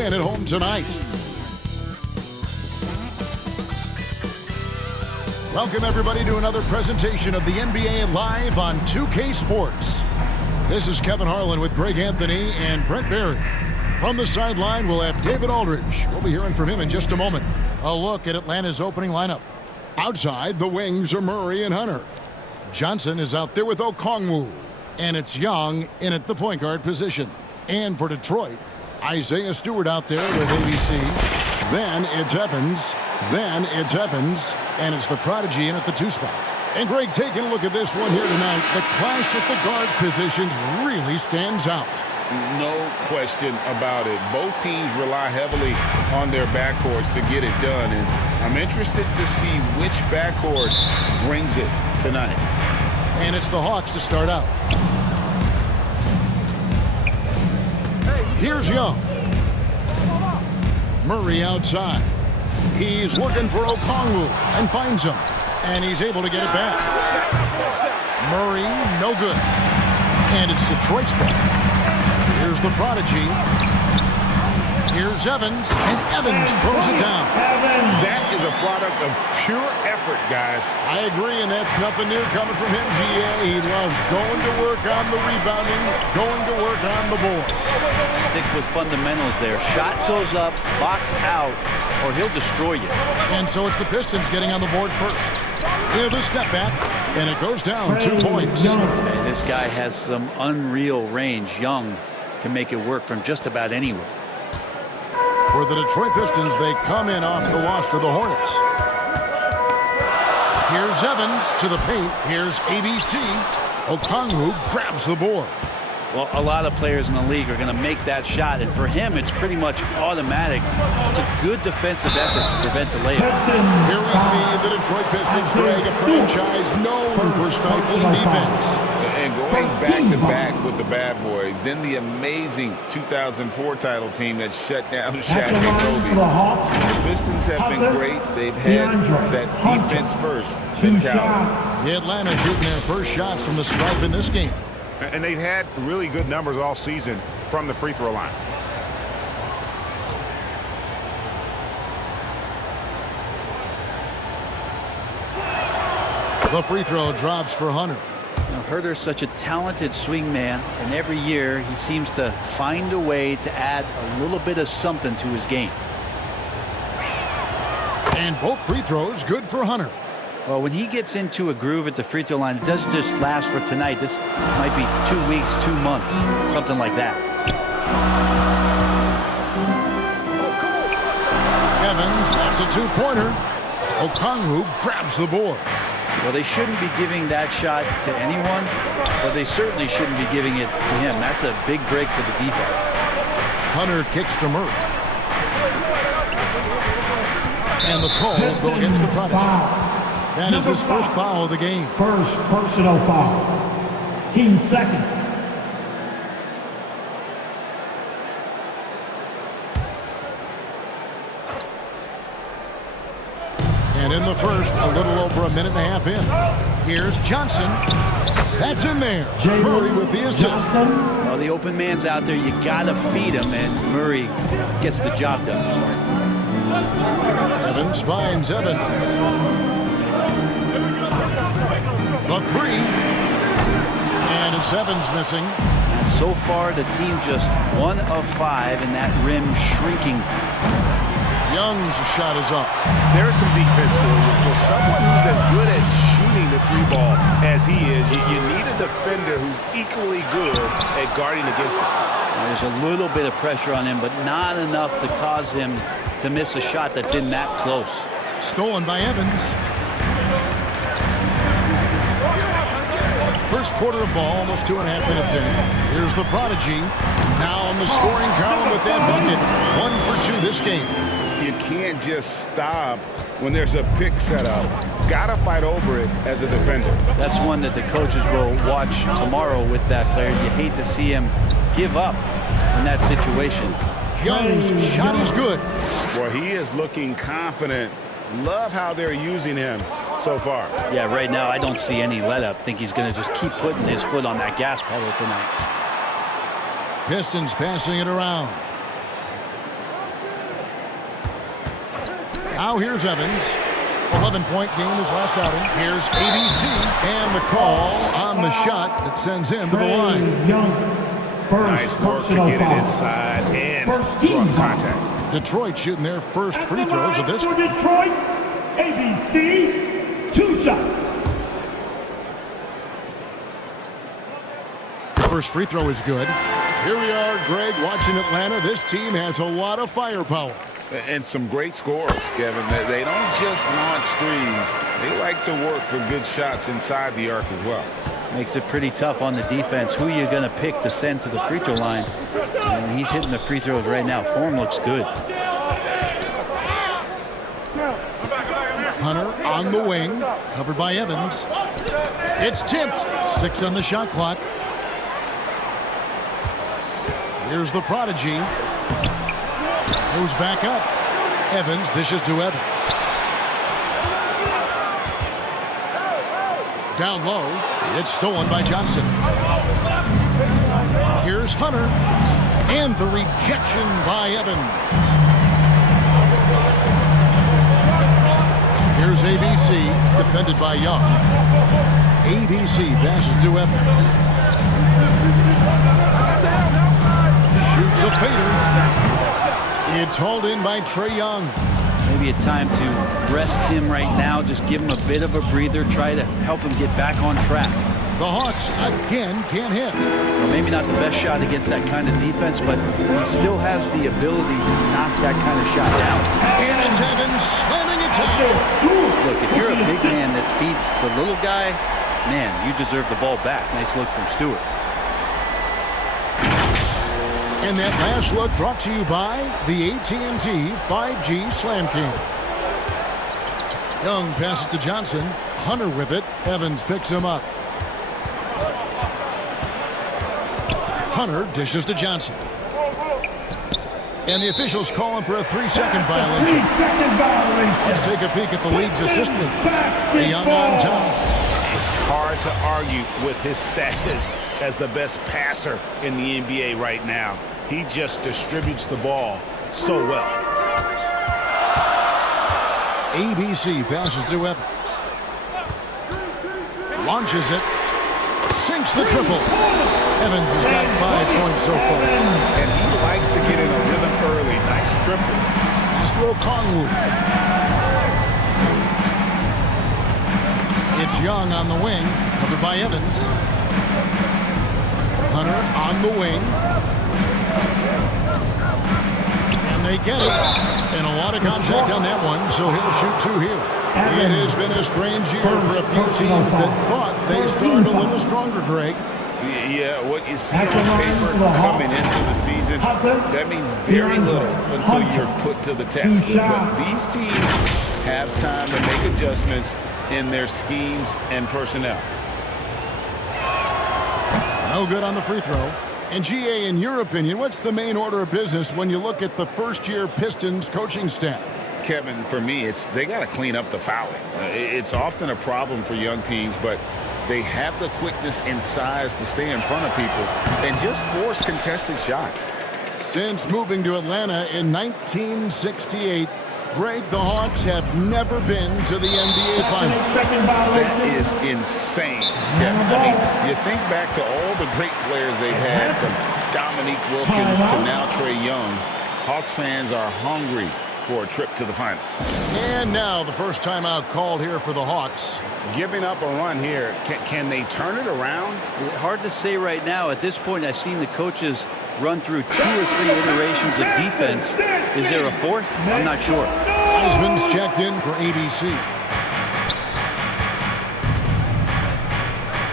win at home tonight. Welcome, everybody, to another presentation of the NBA Live on 2K Sports. This is Kevin Harlan with Greg Anthony and Brent Barry. From the sideline, we'll have David Aldridge. We'll be hearing from him in just a moment. A look at Atlanta's opening lineup. Outside, the wings are Murray and Hunter. Johnson is out there with Okongwu. And it's Young in at the point guard position. And for Detroit, Isaiah Stewart out there with ABC. Then it's Evans. Then it's Evans. And it's the prodigy in at the 2 spot. And Greg, taking a look at this one here tonight, the clash at the guard positions really stands out. No question about it. Both teams rely heavily on their backcourts to get it done. And I'm interested to see which backcourt brings it tonight. And it's the Hawks to start out. Here's Young. Murray outside. He's looking for Okongwu and finds him. And he's able to get it back. Murray, no good. And it's Detroit's ball. Here's the prodigy. Here's Evans. And Evans throws it down. That is a product of pure effort, guys. I agree, and that's nothing new coming from him, GA. He loves going to work on the rebounding, going to work on the board. Stick with fundamentals there. Shot goes up, box out, or he'll destroy you. And so it's the Pistons getting on the board first. The step back, and it goes down 2 points. And this guy has some unreal range. Young can make it work from just about anywhere. For the Detroit Pistons, they come in off the loss to the Hornets. Here's Evans to the paint. Here's ABC. Okongwu grabs the board. Well, a lot of players in the league are going to make that shot, and for him, it's pretty much automatic. It's a good defensive effort to prevent the layup. Here we see the Detroit Pistons drag a franchise known for stifling defense. And going back-to-back with the bad boys, then the amazing 2004 title team that shut down Shaq and Kobe. The Pistons have been great. They've had that defense-first mentality. Atlanta shooting their first shots from the stripe in this game. And they've had really good numbers all season from the free throw line. The free throw drops for Hunter. Now, Herter's such a talented swing man, and every year he seems to find a way to add a little bit of something to his game. And both free throws good for Hunter. Well, when he gets into a groove at the free throw line, it doesn't just last for tonight. This might be 2 weeks, 2 months, something like that. Evans, that's a 2-pointer. Okongwu grabs the board. Well, they shouldn't be giving that shot to anyone, but they certainly shouldn't be giving it to him. That's a big break for the defense. Hunter kicks to Murray. And the call will go against the prodigy. That is his first foul of the game. First personal foul. Team second. And in the first, a little over a minute and a half in. Here's Johnson. That's in there. Murray with the assist. Well, the open man's out there. You got to feed him, and Murray gets the job done. Evans finds Evans. The 3. And it's Evans missing. And so far, the team just 1 of 5, and that rim shrinking. Young's shot is up. There's some defense for you. For someone who's as good at shooting the 3-ball as he is, you need a defender who's equally good at guarding against him. There's a little bit of pressure on him, but not enough to cause him to miss a shot that's in that close. Stolen by Evans. First quarter of ball, almost 2.5 minutes in. Here's the prodigy. Now on the scoring column with that bucket. 1 for 2 this game. You can't just stop when there's a pick set up. Gotta fight over it as a defender. That's one that the coaches will watch tomorrow with that player. You hate to see him give up in that situation. Young's shot is good. Well, he is looking confident. Love how they're using him so far. Yeah, right now I don't see any let up. Think he's going to just keep putting his foot on that gas pedal tonight. Pistons passing it around. Now here's Evans. 11-point game his last outing. Here's ABC. And the call on the shot that sends him to the line. Nice work to get it inside and draw contact. Detroit shooting their first free throws of this. For Detroit, ABC, 2 shots. The first free throw is good. Here we are, Greg, watching Atlanta. This team has a lot of firepower. And some great scores, Kevin. They don't just launch threes. They like to work for good shots inside the arc as well. Makes it pretty tough on the defense. Who are you going to pick to send to the free throw line? And he's hitting the free throws right now. Form looks good. Hunter on the wing, covered by Evans. It's tipped. 6 on the shot clock. Here's the prodigy. Goes back up. Evans dishes to Evans. Down low. It's stolen by Johnson. Here's Hunter. And the rejection by Evans. Here's ABC, defended by Young. ABC passes to Evans. Shoots a fader. It's hauled in by Trae Young. Maybe a time to rest him right now. Just give him a bit of a breather. Try to help him get back on track. The Hawks again can't hit. Well, maybe not the best shot against that kind of defense, but he still has the ability to knock that kind of shot down. And it's Evans slamming it down. Look, if you're a big man that feeds the little guy, man, you deserve the ball back. Nice look from Stewart. And that last look brought to you by the AT&T 5G Slam King. Young passes to Johnson. Hunter with it. Evans picks him up. Hunter dishes to Johnson. And the officials call him for a 3-second violation. 3-second violation. Let's take a peek at the league's assist leaders. Young on top. It's hard to argue with his status as the best passer in the NBA right now. He just distributes the ball so well. ABC passes to Evans. Launches it. Sinks the triple. Evans has got 5 points so far. And he likes to get in a rhythm early. Nice triple. Pass to Okongwu. It's Young on the wing, covered by Evans. Hunter on the wing. And they get it. And a lot of contact on that one, so he'll shoot 2 here. It has been a strange year for a few teams that thought they started a little stronger, Greg. Yeah, what you see on paper coming into the season, that means very little until you're put to the test. But these teams have time to make adjustments in their schemes and personnel. No good on the free throw. And GA, in your opinion, what's the main order of business when you look at the first-year Pistons coaching staff? Kevin, for me, they got to clean up the fouling. It's often a problem for young teams, but they have the quickness and size to stay in front of people and just force contested shots. Since moving to Atlanta in 1968, Greg, the Hawks have never been to the NBA Finals. That is insane, Kevin. I mean, you think back to all the great players they've had, from Dominique Wilkins to now Trae Young. Hawks fans are hungry for a trip to the finals. And now the first timeout called here for the Hawks. Giving up a run here, can they turn it around? Hard to say right now. At this point, I've seen the coaches run through 2 or 3 iterations of defense. Is there a 4th? I'm not sure. Heisman's checked in for ABC.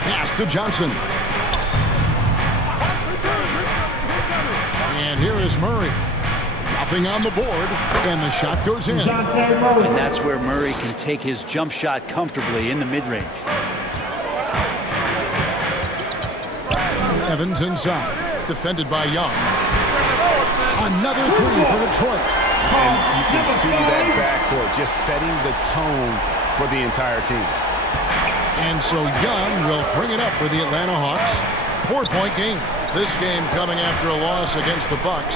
Pass to Johnson. And here is Murray. Nothing on the board, and the shot goes in. And that's where Murray can take his jump shot comfortably in the mid-range. Evans inside, defended by Young. Another 3 for Detroit. And you can see that backcourt just setting the tone for the entire team. And so Young will bring it up for the Atlanta Hawks. 4-point game. This game coming after a loss against the Bucks.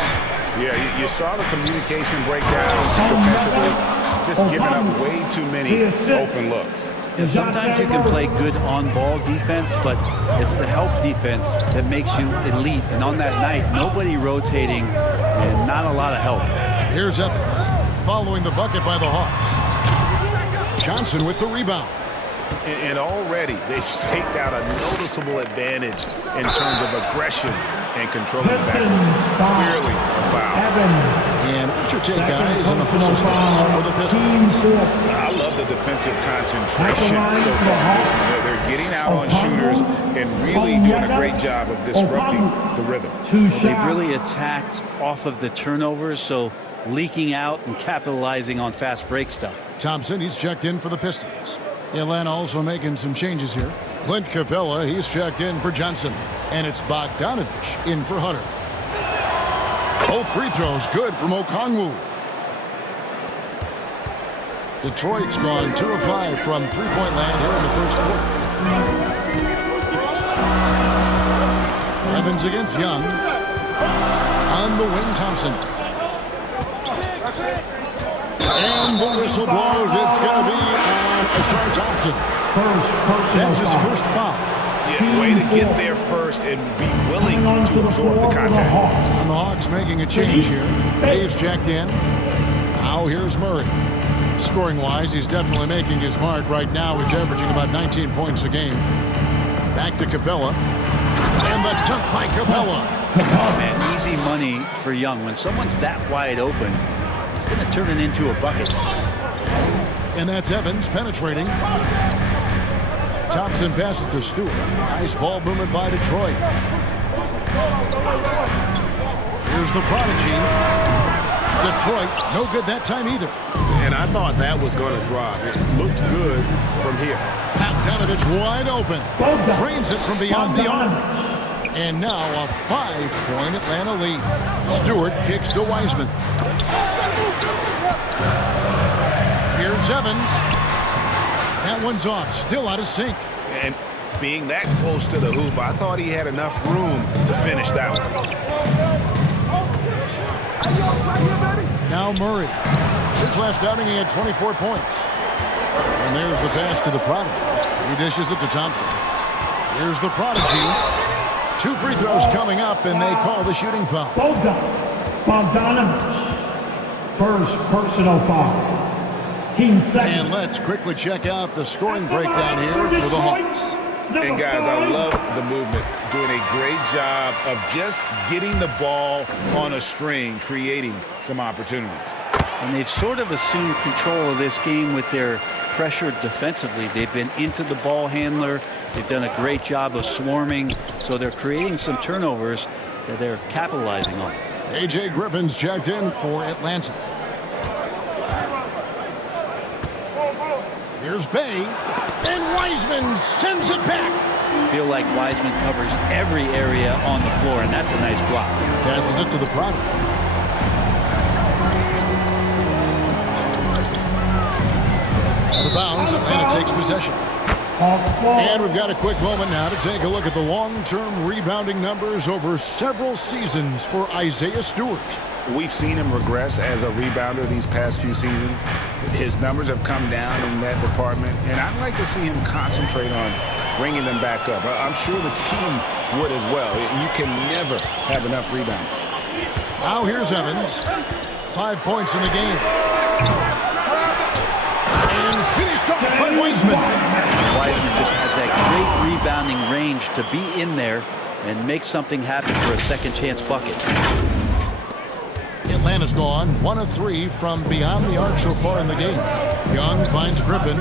Yeah, you saw the communication breakdowns defensively, just giving up way too many open looks. Yeah, sometimes you can play good on-ball defense, but it's the help defense that makes you elite. And on that night, nobody rotating and not a lot of help. Here's Evans following the bucket by the Hawks. Johnson with the rebound. And already they've staked out a noticeable advantage in terms of aggression and controlling the backcourt. Clearly a foul. And what's your take, guys, on the official stance for the Pistons? I love the defensive concentration so far this one. They're getting out on shooters and really doing a great job of disrupting the rhythm. They've really attacked off of the turnovers, so leaking out and capitalizing on fast break stuff. Thompson, he's checked in for the Pistons. Atlanta also making some changes here. Clint Capella, he's checked in for Johnson. And it's Bogdanovich in for Hunter. Both free throws good from Okongwu. Detroit's gone 2 of 5 from three-point land here in the first quarter. Evans against Young. On the wing, Thompson. And the whistle blows. It's going to be on Ashar Thompson. That's his first foul. Yeah, way to get there first and be willing to absorb the contact. And the Hawks making a change here. Dave's checked in. Now here's Murray. Scoring-wise, he's definitely making his mark. Right now, he's averaging about 19 points a game. Back to Capella. And the dunk by Capella. Oh, man, easy money for Young. When someone's that wide open, it's going to turn it into a bucket. And that's Evans penetrating. Thompson passes to Stewart. Nice ball movement by Detroit. Here's the prodigy. Detroit, no good that time either. And I thought that was going to drop. It looked good from here. Bogdanovich wide open. Drains it from beyond the arc. And now a 5-point Atlanta lead. Stewart kicks to Wiseman. Here's Evans. That one's off. Still out of sync. And being that close to the hoop, I thought he had enough room to finish that one. Now Murray. His last outing, he had 24 points. And there's the pass to the prodigy. He dishes it to Thompson. Here's the prodigy. 2 free throws coming up, and they call the shooting foul. Bogdanovich. First personal foul. Team second. And let's quickly check out the scoring breakdown here for the Hawks. And guys, I love the movement. Doing a great job of just getting the ball on a string, creating some opportunities. And they've sort of assumed control of this game with their pressure defensively. They've been into the ball handler. They've done a great job of swarming. So they're creating some turnovers that they're capitalizing on. A.J. Griffin's checked in for Atlanta. Here's Bay. And Wiseman sends it back. Feel like Wiseman covers every area on the floor, and that's a nice block. Passes it to the prodigy. Out of bounds, Atlanta takes possession. And we've got a quick moment now to take a look at the long-term rebounding numbers over several seasons for Isaiah Stewart. We've seen him regress as a rebounder these past few seasons. His numbers have come down in that department, and I'd like to see him concentrate on bringing them back up. I'm sure the team would as well. You can never have enough rebounding. Now here's Evans. 5 points in the game. And finished off by Wiseman. Wiseman just has that great rebounding range to be in there and make something happen for a second chance bucket. Atlanta's gone 1 of 3 from beyond the arc so far in the game. Young finds Griffin.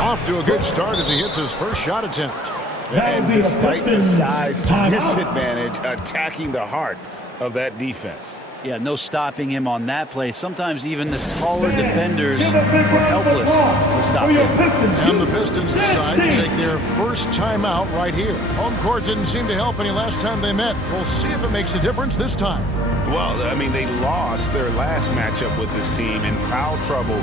Off to a good start as he hits his first shot attempt. And despite the size disadvantage, attacking the heart of that defense. Yeah, no stopping him on that play. Sometimes even the taller defenders are helpless to stop him. And the Pistons decide to take their first timeout right here. Home court didn't seem to help any last time they met. We'll see if it makes a difference this time. Well, I mean, they lost their last matchup with this team, and foul trouble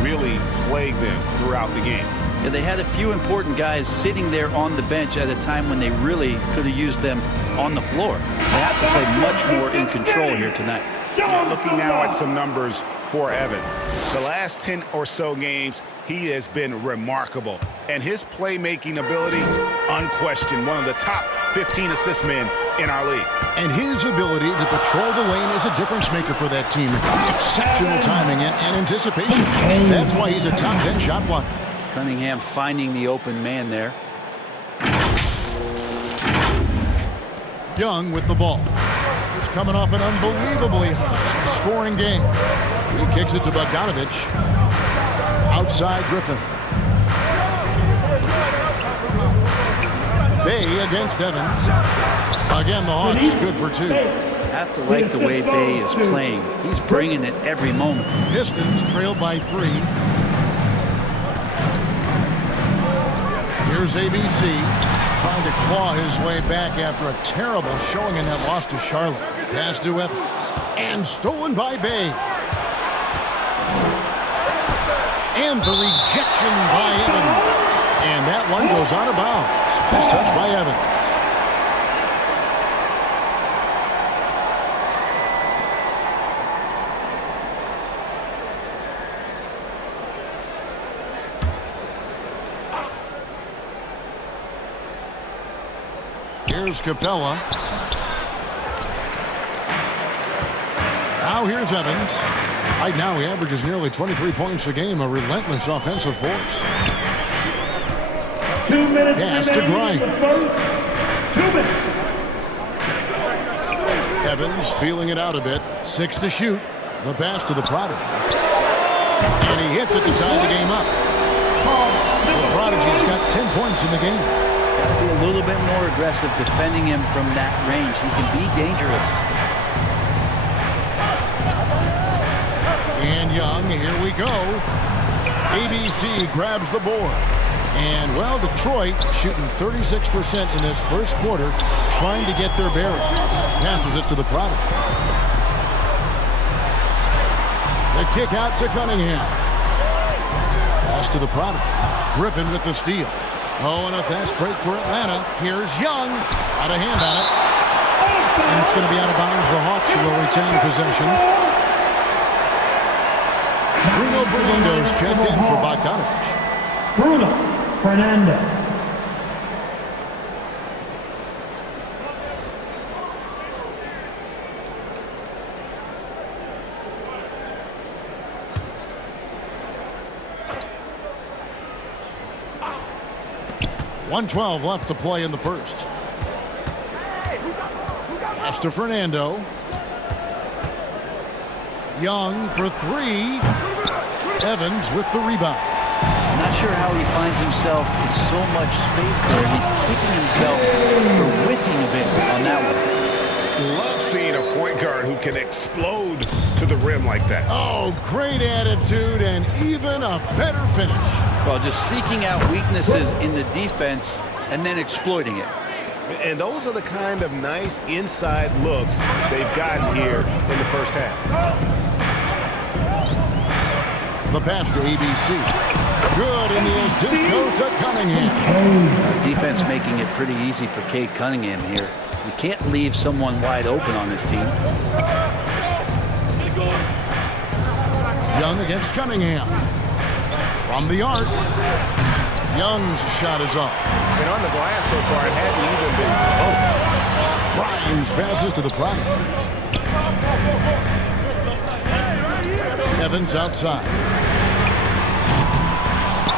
really plagued them throughout the game. Yeah, they had a few important guys sitting there on the bench at a time when they really could have used them on the floor. They have to play much more in control here tonight. Looking now at some numbers for Evans. The last 10 or so games, he has been remarkable. And his playmaking ability, unquestioned, one of the top 15 assist men in our league. And his ability to patrol the lane is a difference maker for that team. Exceptional timing and anticipation. That's why he's a top 10 shot blocker. Cunningham finding the open man there. Young with the ball. He's coming off an unbelievably high-scoring game. He kicks it to Bogdanovich. Outside Griffin. Bay against Evans. Again, the Hawks good for two. Have to like the way Bay is playing. He's bringing it every moment. Pistons trail by 3. Here's ABC trying to claw his way back after a terrible showing in that loss to Charlotte. Pass to Evans. And stolen by Bay. And the rejection by Evans. And that one goes out of bounds. Nice touch by Evans. Here's Capella. Now here's Evans. Right now he averages nearly 23 points a game, a relentless offensive force. 2 minutes Pass to remaining in the first 2 minutes. Evans feeling it out a bit. 6 to shoot. The pass to the Prodigy. And he hits it to tie the game up. The Prodigy's got 10 points in the game. Got to be a little bit more aggressive defending him from that range. He can be dangerous. And Young, here we go. ABC grabs the board. And, well, Detroit shooting 36% in this first quarter, trying to get their bearings. Passes it to the Prodigy. The kick out to Cunningham. Pass to the Prodigy. Griffin with the steal. Oh, and a fast break for Atlanta. Here's Young. Out of hand on it. And it's going to be out of bounds. The Hawks will retain possession. Bruno Fernando's checked in for Bogdanovich. Bruno Fernando. .112 left to play in the first. Pass to Fernando. Young for 3. Evans with the rebound. I'm not sure how he finds himself in so much space there. He's kicking himself for whiffing a bit on that one. Love seeing a point guard who can explode to the rim like that. Oh, great attitude and even a better finish. Well, just seeking out weaknesses in the defense and then exploiting it. And those are the kind of nice inside looks they've gotten here in the first half. The pass to ABC. Good, and the assist goes to Cunningham. Defense making it pretty easy for Cade Cunningham here. You can't leave someone wide open on this team. Young against Cunningham. From the arc. Young's shot is off. And on the glass so far, it hadn't even been Grimes passes to the Prodigy. Evans outside.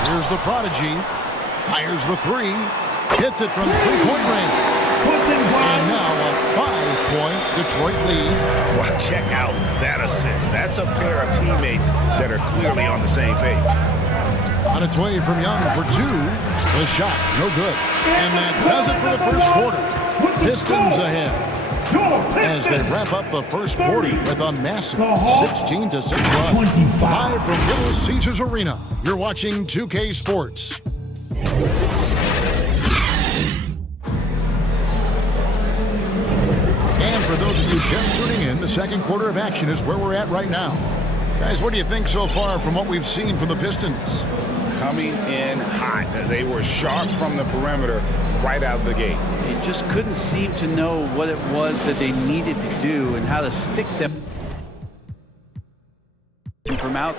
Here's the Prodigy. Fires the 3. Hits it from 3-point range. And now a 5-point Detroit lead. Well, check out that assist. That's a pair of teammates that are clearly on the same page. On its way from Young for 2. The shot, no good. And that does it for the first quarter. Pistons ahead as they wrap up the first quarter with a massive 16-6 run. Live from Little Caesars Arena, you're watching 2K Sports. And for those of you just tuning in, the second quarter of action is where we're at right now. Guys, what do you think so far from what we've seen from the Pistons? coming in hot. They were sharp from the perimeter right out of the gate. They just couldn't seem to know what it was that they needed to do and how to stick them from out.